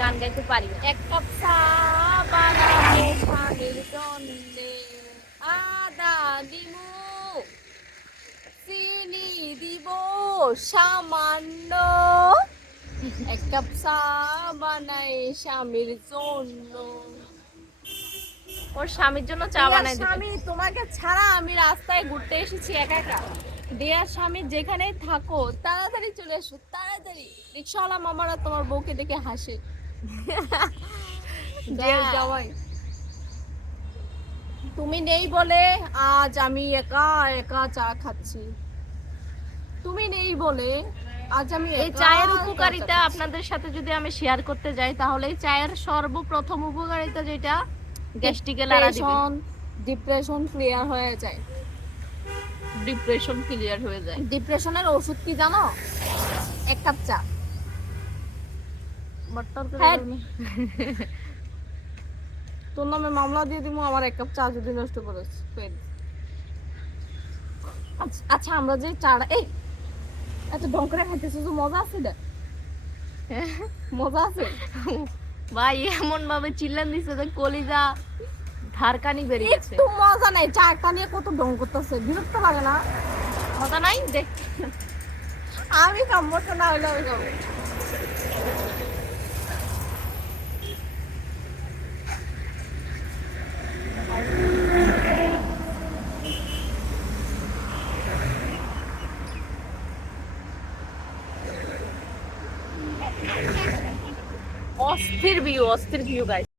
গান গাইতে পারি। এক কাপ চা বানাবো জন্যে। আদা দিমু চিনি দিব সামান্য। এক কাপ চা বানাই স্বামীর জন্য। ওর স্বামীর জন্য চা বানাই স্বামী তোমাকে ছাড়া আমি রাস্তায় ঘুরতে এসেছি একা একা। দেয়ার স্বামী যেখানে থাকো তাড়াতাড়ি চলে এসো তাড়াতাড়ি। রিক্সাওয়ালা মামারা তোমার বউকে দেখে হাসে। জামাই তুমি নেই বলে আজ আমি একা একা চা খাচ্ছি। তুমি নেই বলে আজ আমি এই চায়ের উপকারিতা আপনাদের সাথে যদি আমি শেয়ার করতে যাই তাহলে এই চায়ের সর্বপ্রথম উপকারিতা যেটা গ্যাস্ট্রিকে লাড়া দিবে। ডিপ্রেশন ডিপ্রেশন ক্লিয়ার হয়ে যায়। ডিপ্রেশন ক্লিয়ার হয়ে যায়। ডিপ্রেশনের ওষুধ কি জানো? এক কাপ চা। হ্যাঁ। তোর নামে মামলা দিয়ে দিব আমার এক কাপ চা যদি নষ্ট পেট। আচ্ছা- আচ্ছা আমরা যে চাটা এই এত ঢং করে খাইতেছো তো মজা আছে না মজা আছে? ভাই এমন ভাবে চিল্লান দিছে যে কলিজা ধারকানি বেরিয়ে গেছে। একটু মজা নেই চাটা নিয়ে কত ঢং করতেছে বিরক্ত লাগে না? মজা নাই? দেখ। আমি তো না হলে আমি অস্থির ভিউ অস্থির ভিউ গাইস